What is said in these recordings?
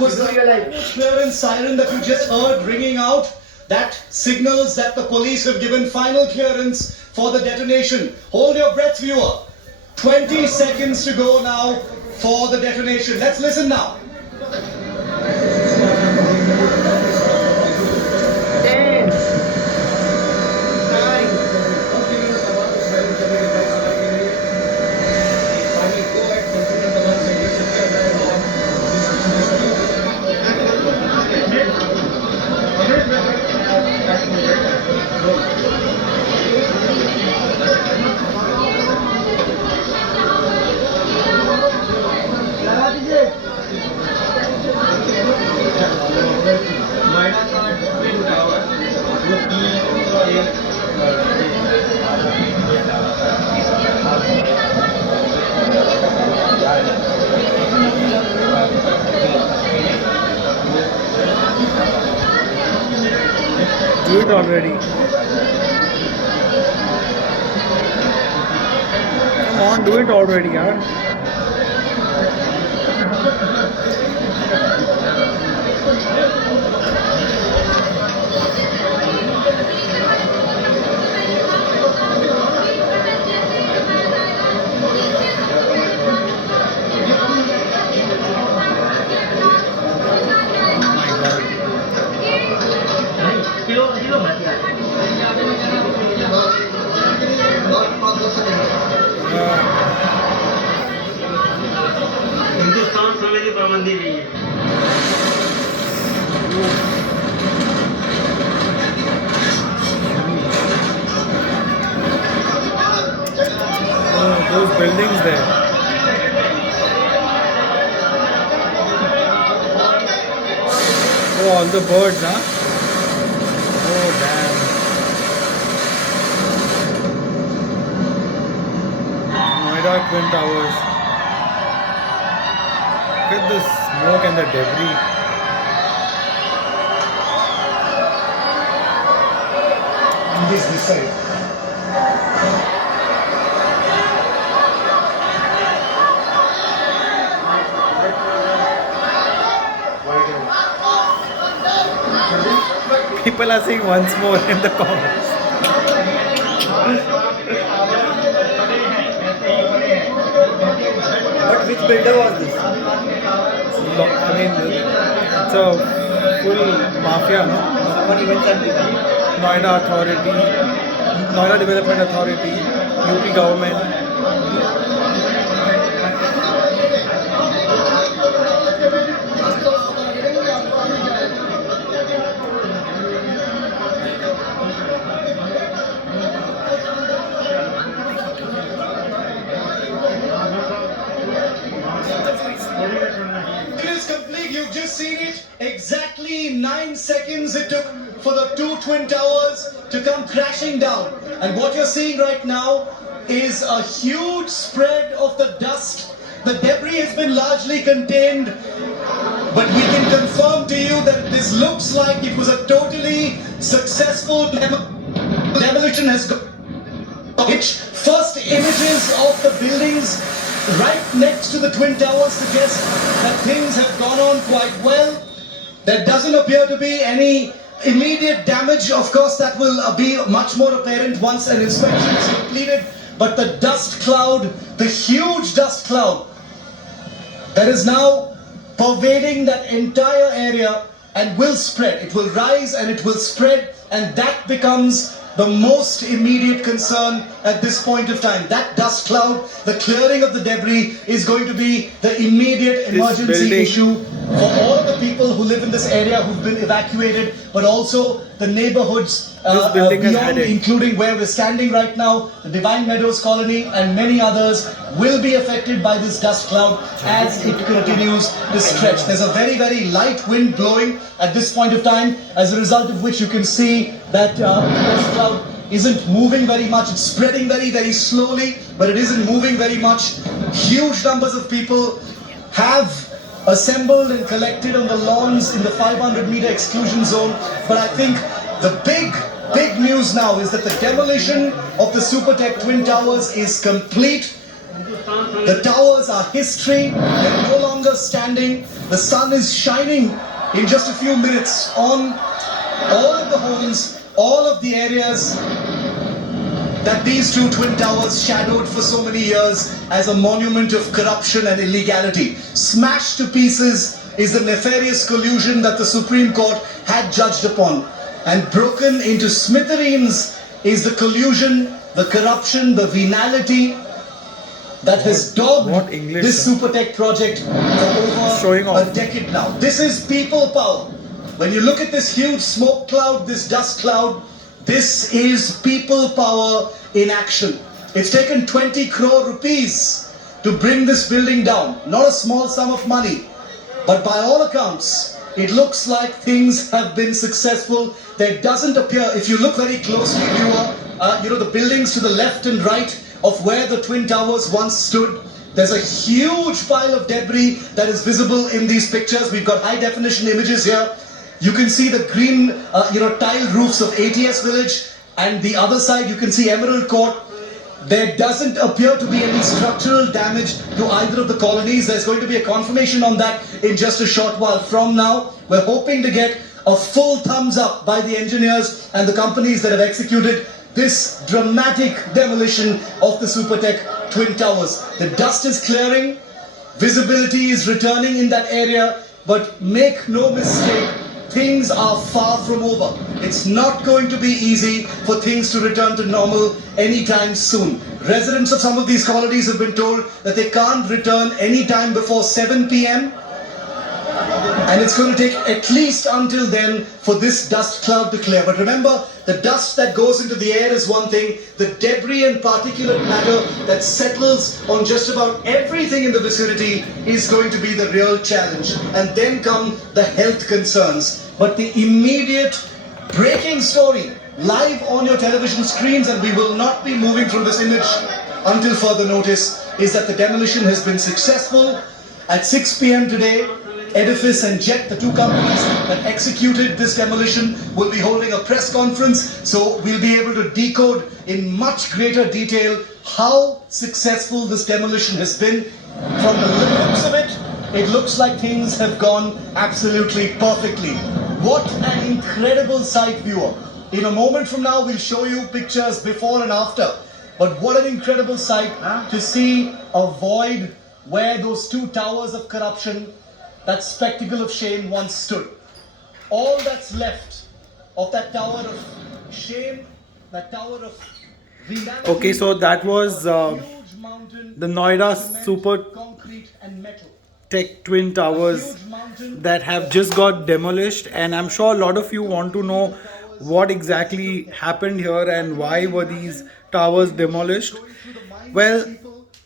was the clearance siren that you just heard ringing out. That signals that the police have given final clearance for the detonation. Hold your breath, viewer. 20 seconds to go now for the detonation. Let's listen now. 10, 9, Noida का twin tower, जो कि do it already. Come on, do it already, yaar. Hindustan समिति प्रबंधी नहीं है Oh, those buildings there. Oh, all the birds, huh? Oh, damn. Noida Twin Towers. Look at the smoke and the debris. This side. People are saying once more in the comments. But which builder was this? I mean, it's a full mafia, no? Someone even said this. Noida Authority, Noida Development Authority, UP government. It is complete. You've just seen it. Exactly 9 seconds it took for the two twin towers to come crashing down. And what you're seeing right now is a huge spread of the dust. The debris has been largely contained, but we can confirm to you that this looks like it was a totally successful demolition has gone. Which first images of the buildings right next to the twin towers suggest that things have gone on quite well. There doesn't appear to be any immediate damage. Of course, that will be much more apparent once an inspection is completed. But the dust cloud, the huge dust cloud that is now pervading that entire area and will spread. It will rise and it will spread, and that becomes the most immediate concern at this point of time. That dust cloud, the clearing of the debris is going to be the immediate emergency building. issue for all of the people who live in this area who've been evacuated, but also the neighborhoods This building has beyond, had it. including where we're standing right now, the Divine Meadows colony and many others will be affected by this dust cloud as it continues to stretch. There's a very, very light wind blowing at this point of time, as a result of which you can see that the dust cloud isn't moving very much. It's spreading very, very slowly, but it isn't moving very much. Huge numbers of people have assembled and collected on the lawns in the 500-meter exclusion zone. But I think the big news now is that the demolition of the Supertech Twin Towers is complete. The towers are history. They're no longer longer standing. The sun is shining in just a few minutes on all of the homes, all of the areas that these two twin towers shadowed for so many years as a monument of corruption and illegality. Smashed to pieces is the nefarious collusion that the Supreme Court had judged upon. And broken into smithereens is the collusion, the corruption, the venality that has dogged what English, this super tech project for Showing over off. a decade now. This is people power. When you look at this huge smoke cloud, this dust cloud, this is people power in action. It's taken 20 crore rupees to bring this building down. Not a small sum of money. But by all accounts, it looks like things have been successful. There doesn't appear, if you look very closely, viewer, the buildings to the left and right of where the twin towers once stood, there's a huge pile of debris that is visible in these pictures. We've got high definition images here. You can see the green, tile roofs of ATS Village, and the other side you can see Emerald Court. There doesn't appear to be any structural damage to either of the colonies. There's going to be a confirmation on that in just a short while from now. We're hoping to get a full thumbs up by the engineers and the companies that have executed this dramatic demolition of the Supertech Twin Towers. The dust is clearing, visibility is returning in that area, but make no mistake, things are far from over. It's not going to be easy for things to return to normal anytime soon. Residents of some of these colonies have been told that they can't return anytime before 7 p.m. And it's going to take at least until then for this dust cloud to clear. But remember, the dust that goes into the air is one thing. The debris and particulate matter that settles on just about everything in the vicinity is going to be the real challenge. And then come the health concerns. But the immediate breaking story live on your television screens, and we will not be moving from this image until further notice, is that the demolition has been successful. At 6 p.m. today, Edifice and Jet, the two companies that executed this demolition, will be holding a press conference, so we'll be able to decode in much greater detail how successful this demolition has been. From the looks of it, it looks like things have gone absolutely perfectly. What an incredible sight, viewer. In a moment from now, we'll show you pictures before and after. But what an incredible sight to see a void where those two towers of corruption, that spectacle of shame, once stood. All that's left of that tower of shame, that tower of venality. Okay, so that was huge mountain the Noida of cement, Super concrete and metal. Tech Twin Towers Huge mountain that have just got demolished, and I'm sure a lot of you want to know what exactly happened here and why were these towers demolished. Well,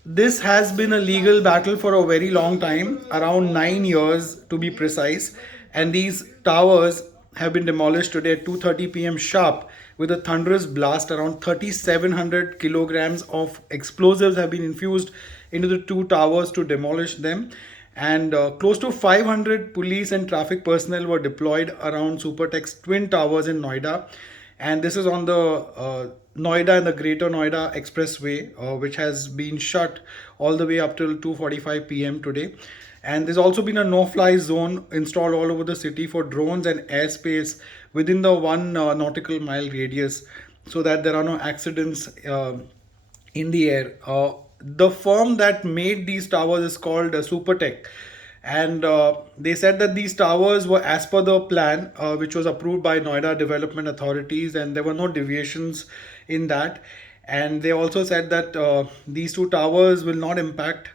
this has been a legal battle for a very long time, around 9 years to be precise, and these towers have been demolished today at 2:30 p.m. sharp with a thunderous blast. Around 3,700 kilograms of explosives have been infused into the two towers to demolish them, and close to 500 police and traffic personnel were deployed around Supertech's twin towers in Noida. And this is on the Noida and the Greater Noida Expressway, which has been shut all the way up till 2:45 p.m. today. And there's also been a no-fly zone installed all over the city for drones and airspace within the 1 nautical mile radius, so that there are no accidents in the air. The firm that made these towers is called Supertech, and they said that these towers were as per the plan which was approved by Noida development authorities, and there were no deviations in that. And they also said that these two towers will not impact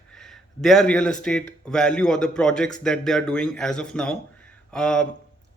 their real estate value or the projects that they are doing as of now.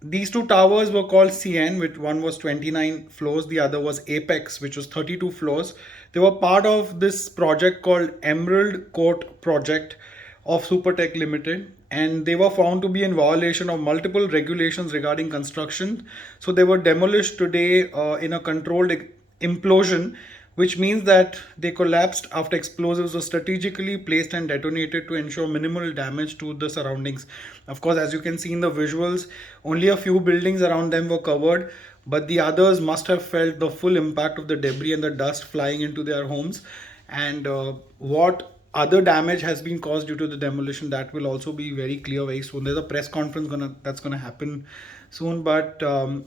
These two towers were called CN, which one was 29 floors, the other was Apex, which was 32 floors. They were part of this project called Emerald Court project of Supertech Limited, and they were found to be in violation of multiple regulations regarding construction. So they were demolished today in a controlled implosion, which means that they collapsed after explosives were strategically placed and detonated to ensure minimal damage to the surroundings. Of course, as you can see in the visuals, only a few buildings around them were covered, but the others must have felt the full impact of the debris and the dust flying into their homes. And what other damage has been caused due to the demolition. That will also be very clear very soon. There's a press conference that's gonna happen soon, but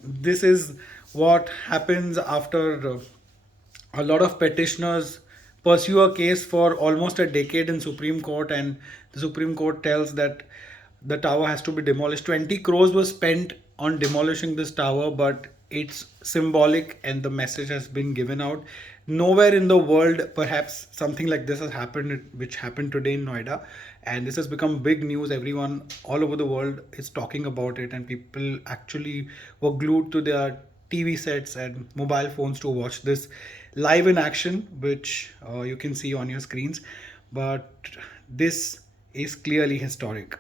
this is what happens after a lot of petitioners pursue a case for almost a decade in Supreme Court, and the Supreme Court tells that the tower has to be demolished. 20 crores was spent on demolishing this tower, but it's symbolic and the message has been given out. Nowhere in the world perhaps something like this has happened, which happened today in Noida, and this has become big news. Everyone all over the world is talking about it, and people actually were glued to their TV sets and mobile phones to watch this live in action, which you can see on your screens. But this is clearly historic.